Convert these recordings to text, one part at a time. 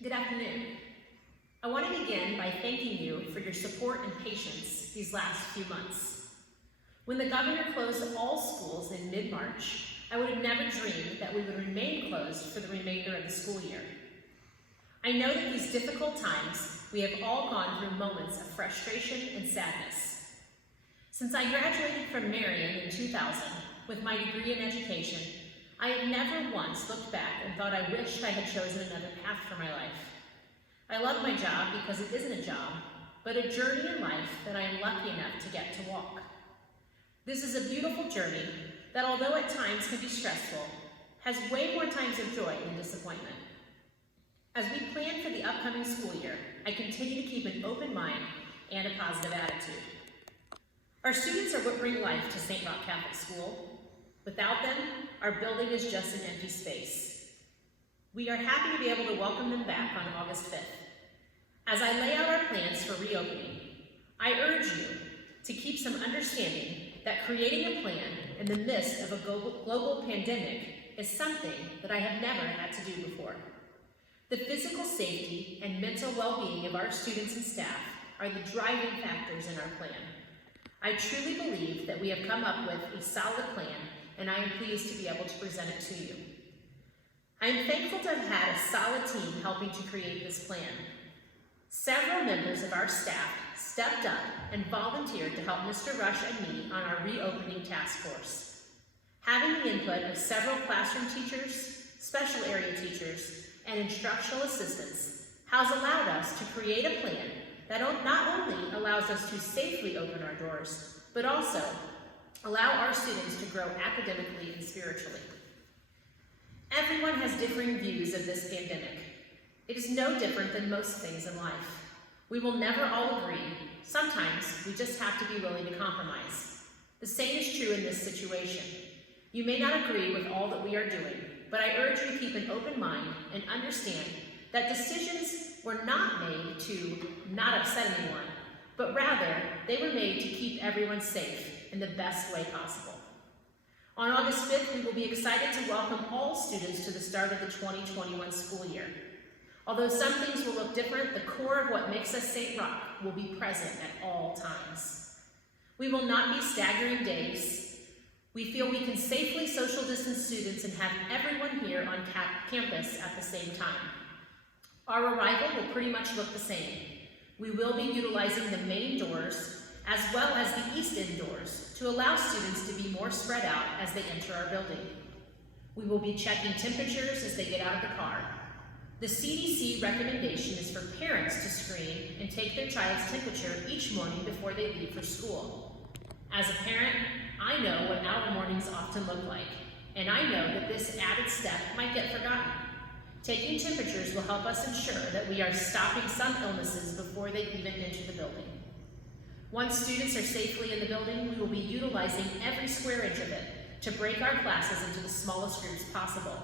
Good afternoon. I want to begin by thanking you for your support and patience these last few months. When the governor closed all schools in mid-March, I would have never dreamed that we would remain closed for the remainder of the school year. I know that these difficult times, we have all gone through moments of frustration and sadness. Since I graduated from Marian in 2000 with my degree in education, I have never once looked back and thought I wished I had chosen another path for my life. I love my job because it isn't a job, but a journey in life that I am lucky enough to get to walk. This is a beautiful journey that, although at times can be stressful, has way more times of joy than disappointment. As we plan for the upcoming school year, I continue to keep an open mind and a positive attitude. Our students are what bring life to St. Roch Catholic School. Without them, our building is just an empty space. We are happy to be able to welcome them back on August 5th. As I lay out our plans for reopening, I urge you to keep some understanding that creating a plan in the midst of a global pandemic is something that I have never had to do before. The physical safety and mental well-being of our students and staff are the driving factors in our plan. I truly believe that we have come up with a solid plan, and I am pleased to be able to present it to you. I am thankful to have had a solid team helping to create this plan. Several members of our staff stepped up and volunteered to help Mr. Rush and me on our reopening task force. Having the input of several classroom teachers, special area teachers, and instructional assistants has allowed us to create a plan that not only allows us to safely open our doors, but also allow our students to grow academically and spiritually. Everyone has differing views of this pandemic. It is no different than most things in life. We will never all agree. Sometimes we just have to be willing to compromise. The same is true in this situation. You may not agree with all that we are doing, but I urge you to keep an open mind and understand that decisions were not made to not upset anyone, but rather they were made to keep everyone safe in the best way possible. On August 5th, we will be excited to welcome all students to the start of the 2021 school year. Although some things will look different, the core of what makes us St. Roch will be present at all times. We will not be staggering days. We feel we can safely social distance students and have everyone here on campus at the same time. Our arrival will pretty much look the same. We will be utilizing the main doors as well as the east end doors to allow students to be more spread out as they enter our building. We will be checking temperatures as they get out of the car. The CDC recommendation is for parents to screen and take their child's temperature each morning before they leave for school. As a parent, I know what our mornings often look like, and I know that this added step might get forgotten. Taking temperatures will help us ensure that we are stopping some illnesses before they even enter the building. Once students are safely in the building, we will be utilizing every square inch of it to break our classes into the smallest groups possible.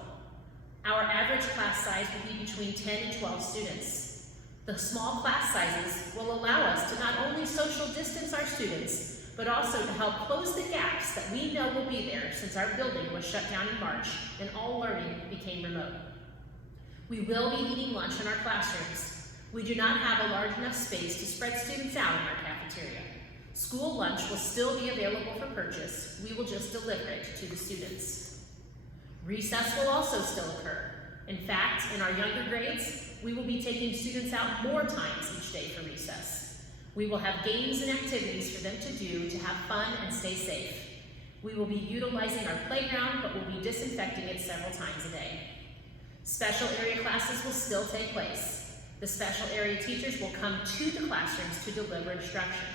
Our average class size will be between 10 and 12 students. The small class sizes will allow us to not only social distance our students, but also to help close the gaps that we know will be there since our building was shut down in March and all learning became remote. We will be eating lunch in our classrooms. We do not have a large enough space to spread students out in our cafeteria. School lunch will still be available for purchase. We will just deliver it to the students. Recess will also still occur. In fact, in our younger grades, we will be taking students out more times each day for recess. We will have games and activities for them to do to have fun and stay safe. We will be utilizing our playground, but we'll be disinfecting it several times a day. Special area classes will still take place. The special area teachers will come to the classrooms to deliver instruction.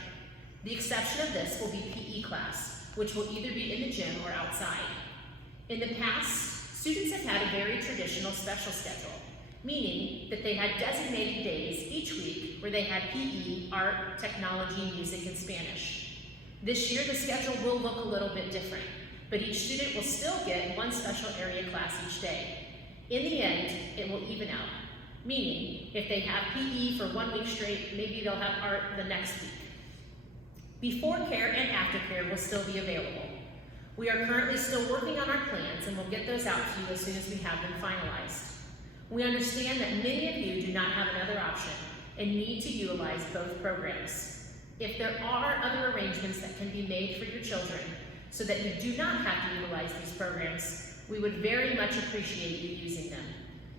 The exception of this will be PE class, which will either be in the gym or outside. In the past, students have had a very traditional special schedule, meaning that they had designated days each week where they had PE, art, technology, music, and Spanish. This year, the schedule will look a little bit different, but each student will still get one special area class each day. In the end, it will even out, meaning if they have PE for 1 week straight, maybe they'll have art the next week. Before care and after care will still be available. We are currently still working on our plans and we'll get those out to you as soon as we have them finalized. We understand that many of you do not have another option and need to utilize both programs. If there are other arrangements that can be made for your children so that you do not have to utilize these programs, we would very much appreciate you using them.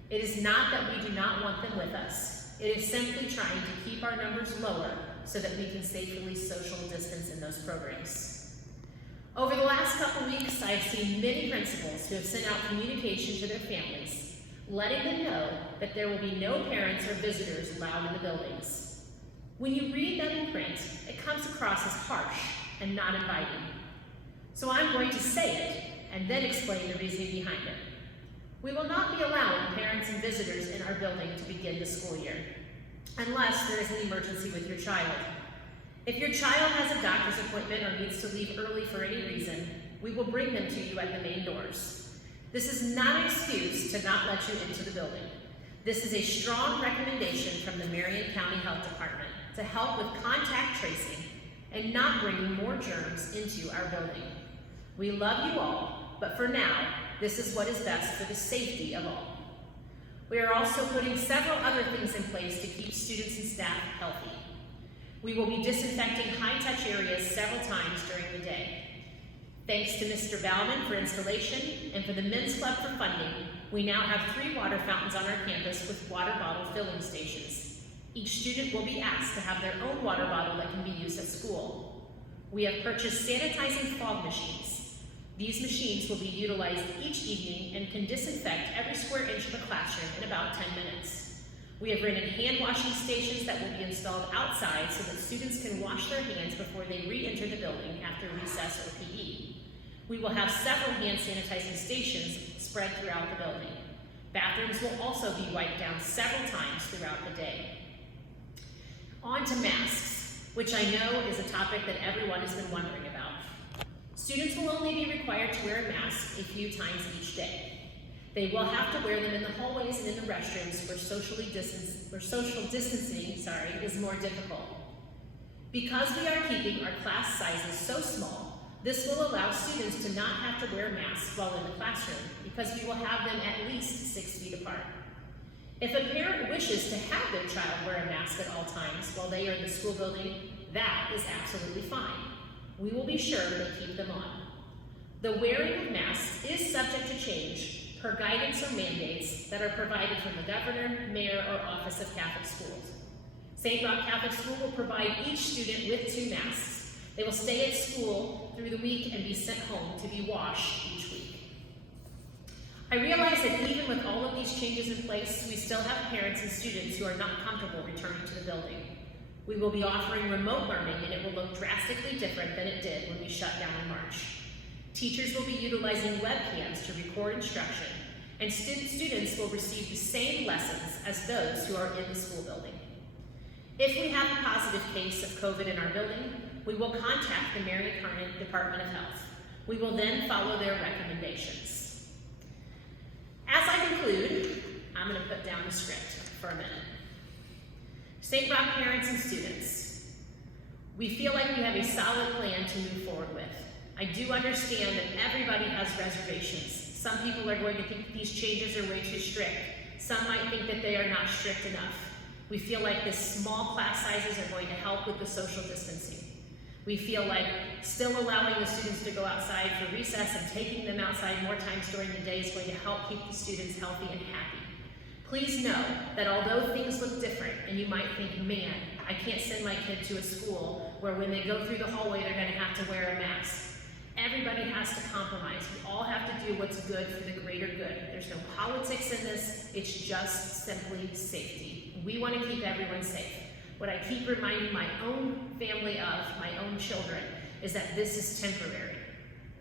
It is not that we do not want them with us. It is simply trying to keep our numbers lower so that we can safely social distance in those programs. Over the last couple weeks, I have seen many principals who have sent out communication to their families, letting them know that there will be no parents or visitors allowed in the buildings. When you read that in print, it comes across as harsh and not inviting. So I'm going to say it and then explain the reasoning behind it. We will not be allowing parents and visitors in our building to begin the school year, unless there is an emergency with your child. If your child has a doctor's appointment or needs to leave early for any reason, we will bring them to you at the main doors. This is not an excuse to not let you into the building. This is a strong recommendation from the Marion County Health Department to help with contact tracing and not bringing more germs into our building. We love you all, but for now, this is what is best for the safety of all. We are also putting several other things in place to keep students and staff healthy. We will be disinfecting high-touch areas several times during the day. Thanks to Mr. Bauman for installation and for the Men's Club for funding, we now have 3 water fountains on our campus with water bottle filling stations. Each student will be asked to have their own water bottle that can be used at school. We have purchased sanitizing fog machines. These machines will be utilized each evening and can disinfect every square inch of the classroom in about 10 minutes. We have rented hand washing stations that will be installed outside so that students can wash their hands before they re-enter the building after recess or PE. We will have several hand sanitizing stations spread throughout the building. Bathrooms will also be wiped down several times throughout the day. On to masks, which I know is a topic that everyone has been wondering about. Students will only be required to wear a mask a few times each day. They will have to wear them in the hallways and in the restrooms where social distancing is more difficult. Because we are keeping our class sizes so small, this will allow students to not have to wear masks while in the classroom because we will have them at least 6 feet apart. If a parent wishes to have their child wear a mask at all times while they are in the school building, that is absolutely fine. We will be sure they keep them on. The wearing of masks is subject to change per guidance or mandates that are provided from the governor, mayor, or Office of Catholic Schools. St. Roch Catholic School will provide each student with 2 masks. They will stay at school through the week and be sent home to be washed each week. I realize that even with all of these changes in place, we still have parents and students who are not comfortable returning to the building. We will be offering remote learning and it will look drastically different than it did when we shut down in March. Teachers will be utilizing webcams to record instruction, and students will receive the same lessons as those who are in the school building. If we have a positive case of COVID in our building, we will contact the Marion County Department of Health. We will then follow their recommendations. As I conclude, I'm going to put down the script for a minute. St. Roch parents and students, we feel like we have a solid plan to move forward with. I do understand that everybody has reservations. Some people are going to think these changes are way too strict. Some might think that they are not strict enough. We feel like the small class sizes are going to help with the social distancing. We feel like still allowing the students to go outside for recess and taking them outside more times during the day is going to help keep the students healthy and happy. Please know that although things look different and you might think, man, I can't send my kid to a school where when they go through the hallway they're going to have to wear a mask. Everybody has to compromise. We all have to do what's good for the greater good. There's no politics in this, it's just simply safety. We want to keep everyone safe. What I keep reminding my own family of, my own children, is that this is temporary.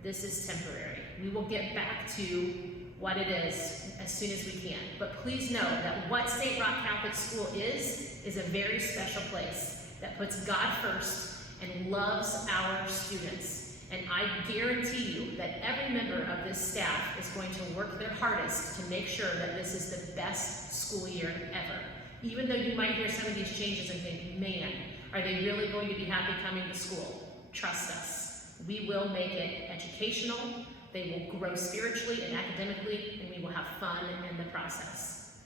This is temporary. We will get back to what it is as soon as we can. But please know that what St. Roch Catholic School is a very special place that puts God first and loves our students. And I guarantee you that every member of this staff is going to work their hardest to make sure that this is the best school year ever. Even though you might hear some of these changes and think, man, are they really going to be happy coming to school? Trust us. We will make it educational, they will grow spiritually and academically, and we will have fun in the process.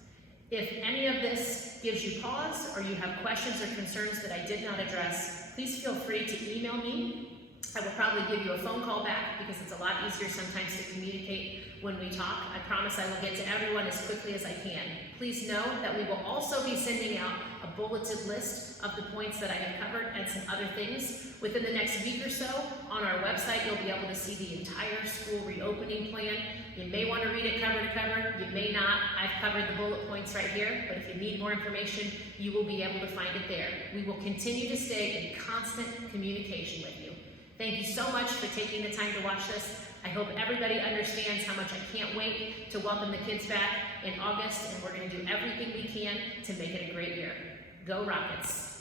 If any of this gives you pause or you have questions or concerns that I did not address, please feel free to email me. I will probably give you a phone call back because it's a lot easier sometimes to communicate when we talk. I promise I will get to everyone as quickly as I can. Please know that we will also be sending out a bulleted list of the points that I have covered and some other things. Within the next week or so, on our website, you'll be able to see the entire school reopening plan. You may want to read it cover to cover, you may not. I've covered the bullet points right here, but if you need more information, you will be able to find it there. We will continue to stay in constant communication with you. Thank you so much for taking the time to watch this. I hope everybody understands how much I can't wait to welcome the kids back in August, and we're going to do everything we can to make it a great year. Go Rockets!